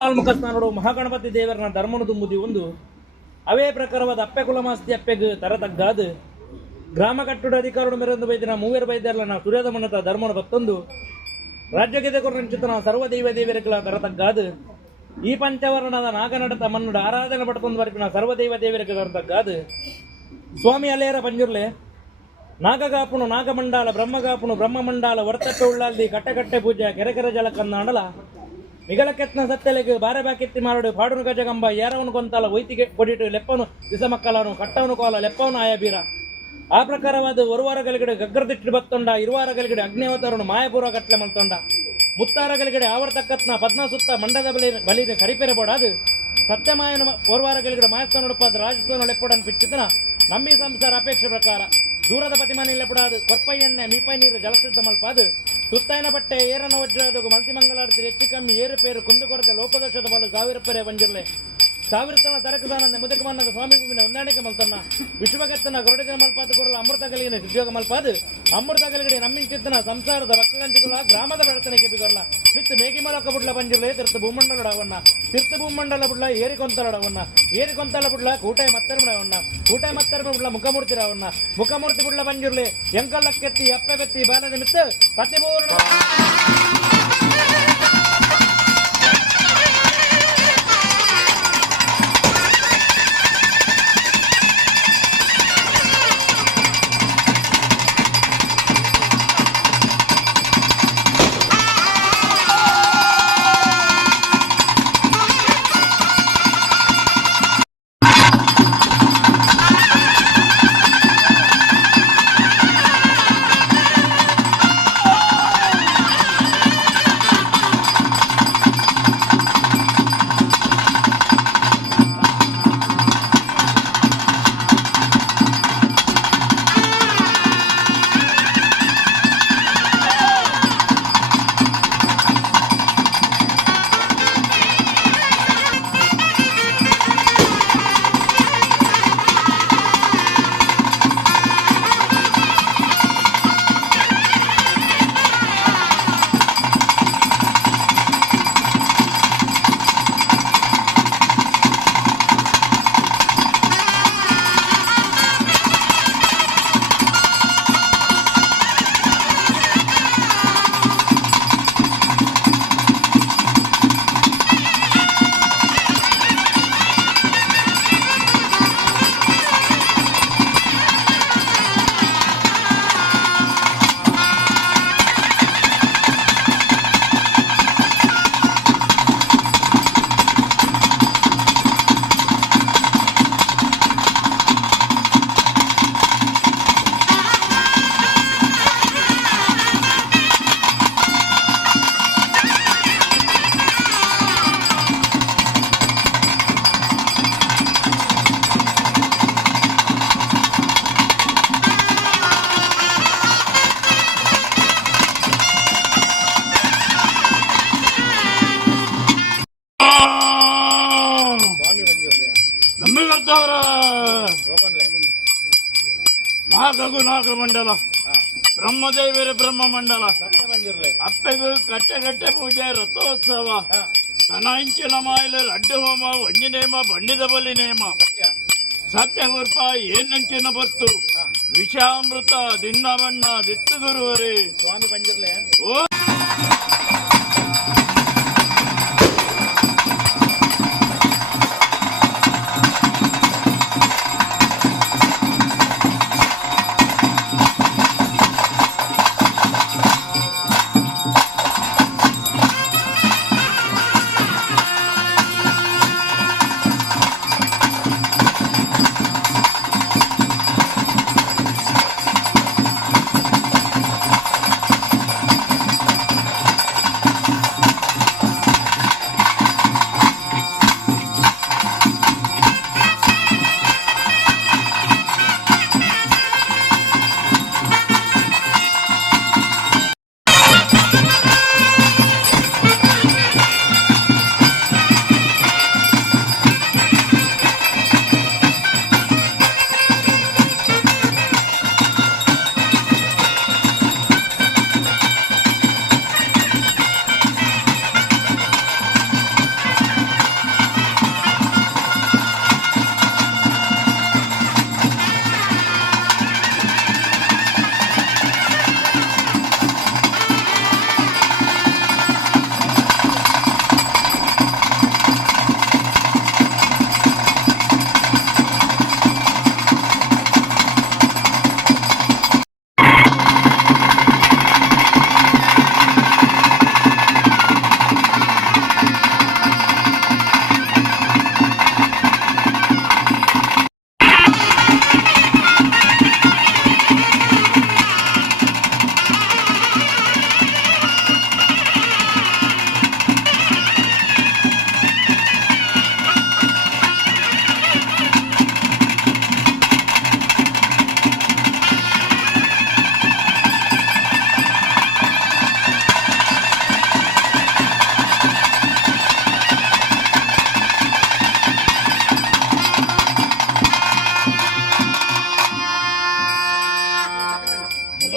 ಮುಖಸ್ನಾನೋಡು ಮಹಾಗಣಪತಿ ದೇವರನ ಧರ್ಮನು ತುಂಬುದಿ ಒಂದು ಅವೇ ಪ್ರಕಾರವಾದ ಅಪ್ಪೆ ಕುಲಮಾಸ್ತಿ ಅಪ್ಪೆಗೆ ತರತಗ್ಗಾದ ಗ್ರಾಮ ಕಟ್ಟಡ ಅಧಿಕಾರಗಳು ಮೆರೆದು ಬೈದಿನ ಮೂವೇರು ಬೈದರ್ಲ ನಾವು ಸೂರ್ಯದ ಮಣ್ಣತ ಧರ್ಮನ ಬತ್ತೊಂದು ರಾಜ್ಯಕ್ಕೆ ಕೊರಂಚಿತನ ಸರ್ವದೈವ ದೇವರಿಗಳ ತರತಗ್ಗಾದ ಈ ಪಂಚವರ್ಣದ ನಾಗನಡತ ಮನ್ನಡ ಆರಾಧನೆ ಪಡ್ಕೊಂಡು ಬರಪಿನ ಸರ್ವದೈವ ದೇವರಿಗೆ ತರತಗ್ಗಾದ ಸ್ವಾಮಿ ಅಲೇರ ಪಂಜುರ್ಲೆ ನಾಗಗಾಪುನು ನಾಗಮಂಡಾಲ ಬ್ರಹ್ಮಗಾಪುನು ಬ್ರಹ್ಮಮಂಡಾಲ ವರ್ತಪ್ಪೆ ಉಳ್ಳಾಲ್ದಿ ಕಟ್ಟೆ ಪೂಜೆ ಕೆರೆಕೆರೆ ಜಲ ಕನ್ನಡಲ ಮಿಗಳಕೆತ್ನ ಸತ್ತೆಲೆಗೆ ಬಾರೆ ಬಾಕೆತ್ತಿ ಮಾರಡು ಪಾಡುನು ಗಜಗಂಬ ಯಾರವನು ಕೊಂತಾಲ ವೈತಿಗೆ ಕೊಡಿಟು ಲೆಪ್ಪನು ದಿಸ ಮಕ್ಕಳನು ಕಟ್ಟವನು ಕೋಲ ಲೆಪ್ಪವನು ಆಯಬೀರ ಆ ಪ್ರಕಾರವಾದ ಒರುವಾರಗಲಿಗಡೆ ಗಗ್ಗರದಿಟ್ಟು ಬತ್ತೊಂಡ ಇರುವಾರಗಲಿಗಡೆ ಅಗ್ನಿವತಾರನು ಮಾಯಪೂರ್ವ ಕಟ್ಲೆ ಮಂತೊಂಡ ಮುತ್ತಾರಗಲಿಗಡೆ ಆವರ್ತಕ್ಕತ್ನ ಪದ್ಮಸುತ್ತ ಮಂಡದ ಬಲಿನ ಕರಿಪೆರೆ ಬೋಡಾದು ಸತ್ಯಮಾಯನ ಒರುವಾರಗಲಿಗಡೆ ಮಾಯಸ್ಥ ನೋಡಪಾದ ರಾಜಸ್ಥಾನ ಲೆಪ್ಪಡನ್ನು ಪಿಚ್ಚಿತನ ನಮ್ಮಿ ಸಂಸಾರ ಅಪೇಕ್ಷೆ ಪ್ರಕಾರ ದೂರದ ಪತಿಮನೆ ಲೆಪ್ಪಡಾದು ಕೊಪ್ಪೈ ಎಣ್ಣೆ ಮೀಪೈ ನೀರು ಜಲಶುದ್ಧ ಮಲ್ಪಾದು ಸುತ್ತಾಯಿನ ಬಟ್ಟೆ ಏರನ ವಜ್ರದಗು ಮಲ್ತಿಮಂಗಲಾಡ್ತಿ ಹೆಚ್ಚು ಕಮ್ಮಿ ಏರುಪೇರು ಕುಂದುಕೊರತೆ ಲೋಪದೋಷದ ಬಲು ಸಾವಿರ ಪೇರೆ ಬಂಜಿರ್ಲೆ ಸಾವಿರತನ ತರಕದಾನಂದ ಮುದಕ ಮನ್ನದ ಸ್ವಾಮಿ ಭೂಮಿನ ಹೊಂದಾಣಿಕೆ ಮಲ್ತನ್ನ ವಿಶ್ವಗತ್ತನ ಗೊರಡಿನ ಮಲ್ಪಾದ ಕೊರಲ ಅಮೃತ ಗಲಿಗಿನ ಉದ್ಯೋಗ ಮಲ್ಪಾದು ಅಮೃತ ಗಲಿಗಡೆ ನಮ್ಮಿನ ಚಿತ್ತನ ಸಂಸಾರದ ಭಕ್ತಗಂಚಿಗುಲ ಗ್ರಾಮದ ಬೆಳತನಕ್ಕೆ ಬಿಗೊರ್ಲ ಮಿತ್ತು ಮೇಗಿ ಮಲಕ ಬುಡ್ಲ ಬಂಜಿರ್ಲೆ ತೀರ್ಥ ಭೂಮಂಡಲಡವನ್ನ ತೀರ್ಥ ಭೂಮಂಡಲ ಬುಡ್ಲ ಏರಿಕೊಂತಲಡವನ್ನ ಏರಿಕೊಂತಲ ಬುಡ್ಲ ಕೂಟಾಯ ಮತ್ತರ್ಮಡವನ್ನ ಕೂಟಾಯ ಮತ್ತರ್ಮ ಬುಡ್ಲ ಮುಖಮೂರ್ತಿ ರಾವನ್ನ ಮುಖಮೂರ್ತಿ ಬುಡ್ಲ ಬಂಜಿರ್ಲೆ ಎಂಕಲ್ಲಕ್ಕೆತ್ತಿ ಅಪ್ಪೆ ಬೆತ್ತಿ ಬಾಲದ ಮಿತ್ತು ಪತಿಪೂರ್ಣ ನಾಗಮಂಡಲ ಬ್ರಹ್ಮದೇವರ ಬ್ರಹ್ಮಮಂಡಲ ಅಪ್ಪೆಗೂ ಕಟ್ಟೆ ಪೂಜೆ ರಥೋತ್ಸವ ತನಾಂಚಿನ ಮಾಯಲ ಅಡ್ಡು ಹೋಮ ವಂಜನೇಮ ಬಂಡಿದ ಬಲಿ ನೇಮ ಸತ್ಯಗುರ್ಪ ಏನಂಚಿನ ಬಸ್ತು ವಿಷಾಮೃತ ದಿನ್ನವಣ್ಣ ದಿತ್ತು ಗುರುವರೇ ಸ್ವಾಮಿ ಬಂದಿರ್ಲೆ ಓ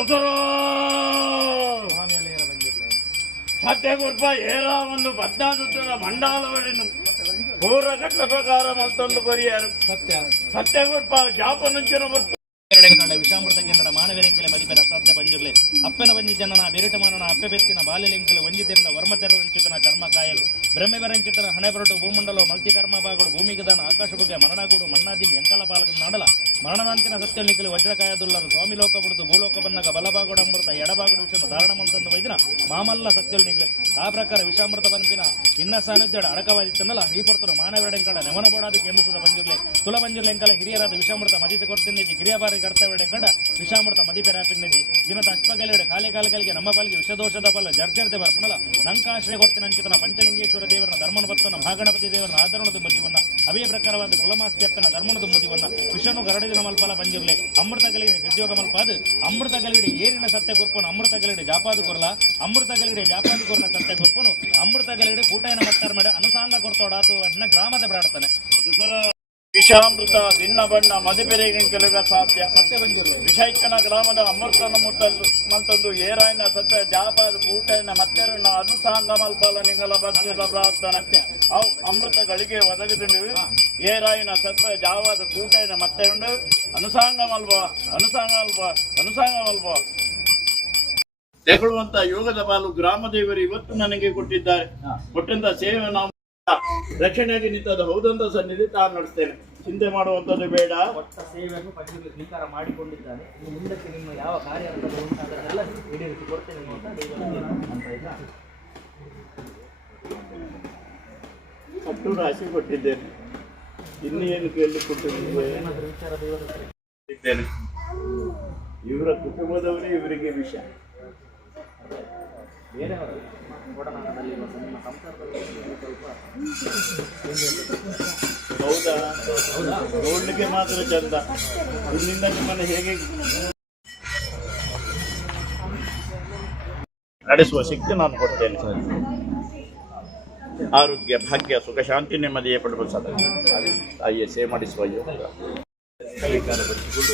ದಸರಾ ಸತ್ಯಗುರ್ಪ ಏರ ಒಂದು 14 ಮಂಡಾಲವಳಿನು ಪೂರ್ವ ಘಟ್ಟ ಪ್ರಕಾರ ಮತ್ತೊಂದು ಕೊರಿಯರು ಸತ್ಯಗುರ್ಪ ಜಾಪನುಂಚಿನ ಬತ್ತು ಎರಡೆಂಕಂಡ ವಿಷಾಮೃತ ಕೆನ್ನಡ ಮಾನವರೆಂಕೆಲೆ ಮದಿಪೆರ ಸತ್ಯ ಪಂಜುರ್ಲೆ ಅಪ್ಪನ ಬಂಜಿ ಜನನ ಬೆರಟ ಮಾನನ ಅಪ್ಪೆ ಬೆತ್ತಿನ ಬಾಲ್ಯಲೆಂಕೆಲೆ ವಂಜಿತೆರಿಂದ ವರ್ಮತೆರಂಚಿತನ ಚರ್ಮ ಕಾಯಲು ಬ್ರಹ್ಮೆ ಬರಂಚಿತನ ಹಣೆ ಬರಟು ಭೂಮಂಡಲ ಮಲ್ತಿಕರ್ಮ ಬಾಗುಡು ಭೂಮಿಗೆ ದಾನ ಆಕಾಶ ಬಗ್ಗೆ ಮರಣಗೂಡು ಮಣ್ಣಾದಿನ್ ಎಂಕಲ ಪಾಲಕ ನಾಡಲ ಮರಣನಾಂತಿನ ಸತ್ಯಲಿಂಕಲೆ ವಜ್ರಕಾಯದುಲ್ಲರು ಸ್ವಾಮಿ ಲೋಕ ಬಿಡುದು ಭೂಲೋಕ ಬನ್ನಗ ಬಲಭಾಗುಡು ಅಮೃತ ಎಡಭಾಗುಡು ವಿಷನು ಧಾರಣಮಂತಂದು ವೈದಿನ ಮಾಮಲ್ಲ ಸತ್ಯಲು ನಿಗ್ಲೆ ಆ ಪ್ರಕಾರ ವಿಷಾಮೃತ ಪಂಪಿನ ಇನ್ನ ಸಾನ್ನಿಧ್ಯ ಅಡಕವಾಗಿತ್ತನಲ್ಲ ಈ ಪೊರ್ತರು ಮಾನವರೆಂಕಡ ನೆವನ ಬೋಡಾದಿಕ್ಕೆ ಎಂದು ಸುದ ಬಂಜುರ್ಲೆ ತುಲ ಬಂಜುರ್ಲೆ ಎಂಕಲ ಹಿರಿಯರಾದ ವಿಷಾಮೃತ ಮದಿತ ಕೊಡ್ತಿಂದೇಜಿ ಕಿರಿಯಬಾರಿ ಕರ್ತವ್ಯಡೆಂಕಂಡ ವಿಷಾಮೃತ ಮದಿಪೆರಾಪಿನ್ನೆಜಿ ದಿನದ ಅಷ್ಟಪಗಲೆಡೆ ಕಾಲೆ ಕಾಲಗಳಿಗೆ ನಮ್ಮ ಪಾಲಿಗೆ ವಿಷದೋಷದ ಫಲ ಜರ್ಜರ್ತೆ ಬರ್ಪನಲ್ಲ ನಂಕಾಶ್ರಯ ಕೊಡ್ತಿನಂಚಿತನ ಪಂಚಲಿಂಗೇಶ್ವರ ದೇವರನ ಧರ್ಮನ ಬತ್ತನ ಮಹಾಗಣಪತಿ ದೇವರನ ಆಧರಣದ ಮುದಿವನ್ನ ಅವೇ ಪ್ರಕಾರವಾದ ಕುಲಮಾಸ್ತ್ಯಪ್ಪನ ಧರ್ಮನದ ಮುದಿವನ್ನ ವಿಷನು ಗರಡಿನ ಮಲ್ಪಲ ಬಂಜಿರ್ಲೆ ಅಮೃತ ಗಲಿಗೆ ಉದ್ಯೋಗ ಮಲ್ಪಾದ ಅಮೃತ ಗಲಿಗಡೆ ಏರಿನ ಸತ್ಯ ಗುರ್ಪನು ಅಮೃತ ಗಲಿಗಡೆ ಜಾಪಾದು ಕೊರಲ ಅಮೃತ ಗಲಿಗಡೆ ಜಾಪಾದು ಕೊರಲ ಸತ್ಯ ಗುರ್ಪನು ಅಮೃತ ಗಲಿಗಡೆ ಕೂಟಾಯನ ಮತ್ತಾರ ಮಾಡ ಅನುಸಾಂಗ ಕೊಡ್ತೋಡಾತು ಅನ್ನ ಗ್ರಾಮದ ಬ್ರಾಡ್ತಾನೆ ವಿಷಾಮೃತ ದಿನ್ನ ಬಣ್ಣ ಮದಿಪೆರೆಗೆ ಕೆಲಗ ಸಾಧ್ಯ ಸತ್ಯ ಬಂದಿರಲಿ ವಿಷೈಕನ ಗ್ರಾಮದ ಅಮೃತನ ಮುತ್ತಲು ಮತ್ತೊಂದು ಏರಾಯನ ಸತ್ಯ ಜಾಪಾದ ಕೂಟನ ಮತ್ತೆರನ್ನ ಅನುಸಾಂಗ ಮಲ್ಪಲ ನಿಂಗಲ ಭಕ್ತಿಯ ಪ್ರಾರ್ಥನೆ ಅವು ಅಮೃತಗಳಿಗೆ ಒದಗಿದು ಏರಾಯನ ಸತ್ಯ ಜಾವಾದ ಕೂಟನ ಮತ್ತೆರಡು ಅನುಸಾಂಗ ಮಲ್ಪ ತೆಗೊಳ್ಳುವಂತ ಯೋಗದ ಪಾಲು ಗ್ರಾಮ ದೇವರು ಇವತ್ತು ನನಗೆ ಕೊಟ್ಟಿದ್ದಾರೆ ಕೊಟ್ಟಂತ ಸೇವೆ ನಾವು ರಕ್ಷಣೆಯಾಗಿ ನಿಂತದ್ದು ಹೌದಂತ ಸನ್ನಿಧಿ ತಾನು ನಡೆಸ್ತೇನೆ ಚಿಂತೆ ಮಾಡುವಂಥದ್ದು ಬೇಡ ಒಟ್ಟ ಸೇವೆಯನ್ನು ಪಂಚಕ್ಕೆ ಸ್ವೀಕಾರ ಮಾಡಿಕೊಂಡಿದ್ದಾನೆ ಮುಂದಕ್ಕೆ ನಿಮ್ಮ ಯಾವ ಕಾರ್ಯ ಉಂಟಾದದೆಲ್ಲ ಈಡೇರಿಸಿ ಕೊಡ್ತೇನೆ ಅಂತ ಇಲ್ಲ ಅಷ್ಟು ರಾಶಿ ಕೊಟ್ಟಿದ್ದೇನೆ ಇನ್ನು ಏನು ಕೇಳಿ ಕೊಟ್ಟಿದ್ದೇನೆ ಇವರ ಕುಟುಂಬದವರೇ ಇವರಿಗೆ ವಿಷಯ ಬೇರೆಯವರು ಒಡನಾಟದಲ್ಲಿರುವ ನಿಮ್ಮ ಸಂಸಾರದಲ್ಲಿ ಸ್ವಲ್ಪ ಹೌದಾ ನೋಡ್ಲಿಕ್ಕೆ ಮಾತ್ರ ಚಂದ ಇಲ್ಲಿಂದ ನಿಮ್ಮನ್ನು ಹೇಗೆ ನಡೆಸುವ ಶಕ್ತಿ ನಾನು ಕೊಡ್ತೇನೆ ಆರೋಗ್ಯ ಭಾಗ್ಯ ಸುಖ ಶಾಂತಿ ನೆಮ್ಮದಿಯೇ ಪಡೆಯುವ ಸದ ತಾಯಿಯ ಸೇವೆ ಮಾಡಿಸುವ ಯೋಗ ಕೈಕಾರ ಬಚ್ಚಿಕೊಂಡು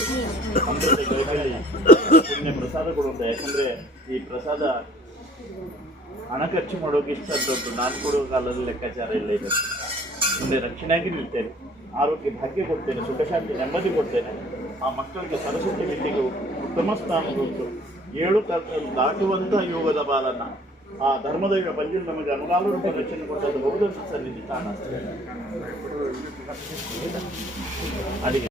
ಅಮೃತ ಕೈಗಳಲ್ಲಿ ಪುಣ್ಯ ಪ್ರಸಾದ ಕೊಡುವಂತ ಯಾಕಂದ್ರೆ ಈ ಪ್ರಸಾದ ಹಣ ಖರ್ಚು ಮಾಡೋಕೆ ಇಷ್ಟ ದೊಡ್ಡ ನಾನು ಕೊಡುವ ಕಾಲದಲ್ಲಿ ಲೆಕ್ಕಾಚಾರ ಇಲ್ಲ ಇದೆ ಮುಂದೆ ರಕ್ಷಣೆಯಾಗಿ ನಿಲ್ತೇನೆ ಆರೋಗ್ಯ ಭಾಗ್ಯ ಕೊಡ್ತೇನೆ ಸುಖ ಶಾಂತಿ ನೆಮ್ಮದಿ ಕೊಡ್ತೇನೆ ಆ ಮಕ್ಕಳಿಗೆ ಸರಸ್ವತಿ ವಿದ್ಯೆಗೆ ಉತ್ತಮ ಸ್ಥಾನದುಂಟು 7 ದಾಟುವಂಥ ಯೋಗದ ಬಾಲನ್ನ ಆ ಧರ್ಮದೈವ ಬಂಜು ನಮಗೆ ಅನುಗಾಲ ರೂಪ ರಚನೆ ಕೊಟ್ಟದ್ದು ಬಹುದಂತ ಸನ್ನಿಧಿ ತಾಣ ಅದಕ್ಕೆ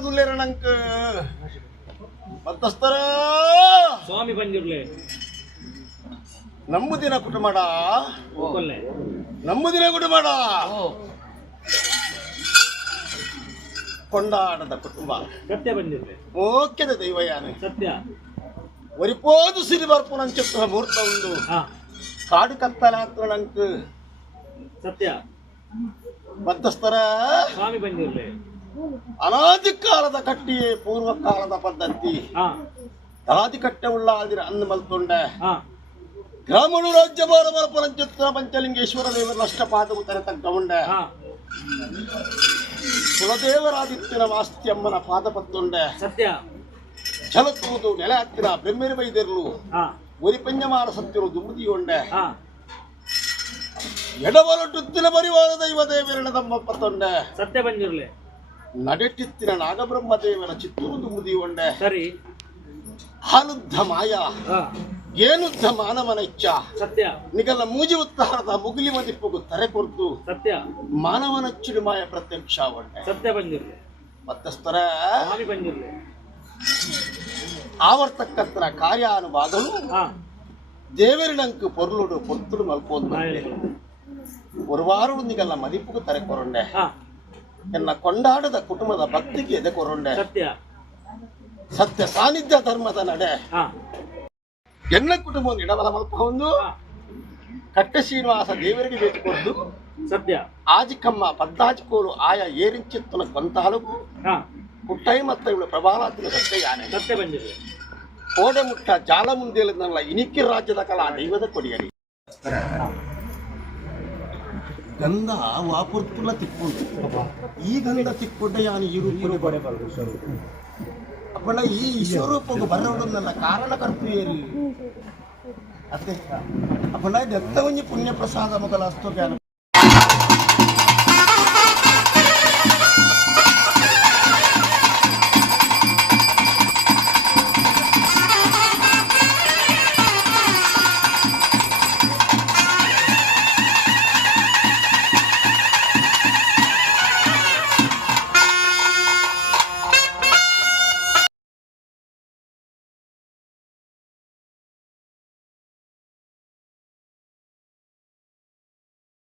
ದುಲ್ಲೇರಣಂಕ ಮತ್ತಸ್ತರ ಸ್ವಾಮಿ ಬಂದಿರ್ಲಿ ನಂಬುದಿನ ಕುಟುಂಬಡ ಕೊಲ್ಲೆ ನಂಬುದಿನ ಕುಟುಂಬಡ ಕೊಂಡಾಡದ ಕುಟುಂಬ ಸತ್ಯ ಬಂದಿರ್ಲಿ ಮೋಕ್ಯದ ದೈವಯಾನೆ ಸತ್ಯ ಒರಿಪೋದು ಸಿರಿಬರ್ಪುನಂಚಿತ್ರ ಮುಹೂರ್ತ ಉಂಡು ಹಾ ಕಾಡು ಕತ್ತಲಾತ್ರಣಂಕ ಸತ್ಯ ಮತ್ತಸ್ತರ ಸ್ವಾಮಿ ಬಂದಿರ್ಲಿ ಅನಾದಿ ಕಾಲದ ಕಟ್ಟಿಯೇ ಪೂರ್ವ ಕಾಲದ ಪದ್ಧತಿ ಹಾ ತಲಾದಿ ಕಟ್ಟೆ ಉಳ್ಳಾದಿರ ಅಂದು ಮಲ್ತೊಂಡೆ ಹಾ ಗ್ರಾಮಗಳು ರಾಜ್ಯ ಬಾರಬರಪರಂಚಿತ್ರ ಪಂಚಲಿಂಗೇಶ್ವರ ದೇವರ ಅಷ್ಟಪಾದವು ತೆರೆತಕ್ಕ ಉಂಡೆ ಹಾ ಕುಲದೇವರಾದಿತ್ಯನ ವಾಸ್ತ್ಯಮ್ಮನ ಪಾದ ಪತ್ತುಂಡೆ ಸತ್ಯ ಛಲತ್ತುವುದು ನೆಲೆ ಹತ್ತಿರ ಬ್ರಹ್ಮೇರಿ ಬೈದಿರಲು ಹಾ ಒರಿಪಂಜಮಾರ ಸತ್ಯರು ದುಮುದಿಯುಂಡೆ ಹಾ ಎಡಬಲೊಟ್ಟುತ್ತಿನ ಪರಿವಾರ ದೈವ ದೇವರನ ತಮ್ಮ ಪತ್ತೊಂಡೆ ಸತ್ಯ ಬಂದಿರ್ಲಿ ನಡೆಟ್ಟಿತ್ತಿನ ನಾಗಬ್ರಹ್ಮ ದೇವರ ಚಿತ್ತೂರು ದುಮುದಿಯುಂಡೆ ಸರಿ ಹಾಲುದ್ಧ ಮಾಯ ಹಾ ಏನುದ್ಧ ಮಾನವನ ಇಚ್ಛ ಸತ್ಯ ನಿಗಲ ಮೂಜಿ ಉತ್ತಾರದ ಮುಗಿಲಿ ಮದಿಪ್ಪುಗು ತರೆ ಕೊರ್ತು ಸತ್ಯ ಮಾನವನ ಚಿಡುಮಾಯ ಪ್ರತ್ಯಕ್ಷ ಉಂಡೆ ಸತ್ಯ ಬಂದಿರ್ಲಿ ಮತ್ತಸ್ತರ ಸ್ವಾಮಿ ಬಂದಿರ್ಲಿ ಆವರ್ತಕ್ಕಂತರ ಕಾರ್ಯಾನುಭಾಗಗಳು ಹಾ ದೇವರಿನಂಕು ಪೊರ್ಲುಡು ಪೊರ್ತುಡು ಮಲ್ಪೋದು ஒரு வாரம் ನಿಗಲ್ಲ ಮದಿಪ್ಪುಗು ತರೆ ಕೊರೊಂಡೆ ಹಾ ಎನ್ನ ಕೊಂಡಾಡದ ಕುಟುಂಬದ ಭಕ್ತಿಗೆ ಎದೆ ಕೊರೊಂಡೆ ಸತ್ಯ ಸತ್ಯ ಸಾನ್ನಿಧ್ಯ ಧರ್ಮದ ನಡೆ ಹಾ ಎನ್ನ ಕುಟುಂಬವನ್ನು ಇಡಬಲ ಮಲ್ಪ ಹೊಂದು ಹಾ ಕಟ್ಟೆ ಶ್ರೀನಿವಾಸ ದೇವರಿಗೆ ಭೇಟಿ ಕೊಟ್ಟು ಸತ್ಯ ಆಜಿಕಮ್ಮ ಪದ್ದಾಜಿಕೋಲು ಆಯ ಏರಿಂಚಿತ್ತನ ಕೊಂತಾಲುಗು ಹಾ ಕುಟ್ಟೈ ಮತ್ತ ಇವಳು ಪ್ರಬಾಲಾತಿನ ಸತ್ಯ ಯಾನೆ ಸತ್ಯ ಬಂದಿರ್ಲಿ ಕೋಡೆ ಮುಟ್ಟ ಜಾಲ ಮುಂದೇಲದಲ್ಲ ಇನಿಕ್ಕಿ ರಾಜ್ಯದ ಕಲಾ ದೈವದ ಕೊಡಿಯಲಿ ಗಂಧ ವಾಪುರ್ತುಲ ತಿಕ್ಕೊಂಡು ಈ ಗಂಧ ತಿಕ್ಕೊಂಡೆ ಯಾನು ಈ ರೂಪ ಅಪ್ಪಣ್ಣ ಈ ಈಶ್ವರೂಪಕ್ಕೆ ಬರೋದನ್ನೆಲ್ಲ ಕಾರಣ ಕರ್ತೇರಿ ಅತ್ತೆ ಅಪ್ಪಣ್ಣ ದತ್ತ ಒಂಜಿ ಪುಣ್ಯ ಪ್ರಸಾದ ಮಗಲ ಅಸ್ತೋಗ್ಯಾನ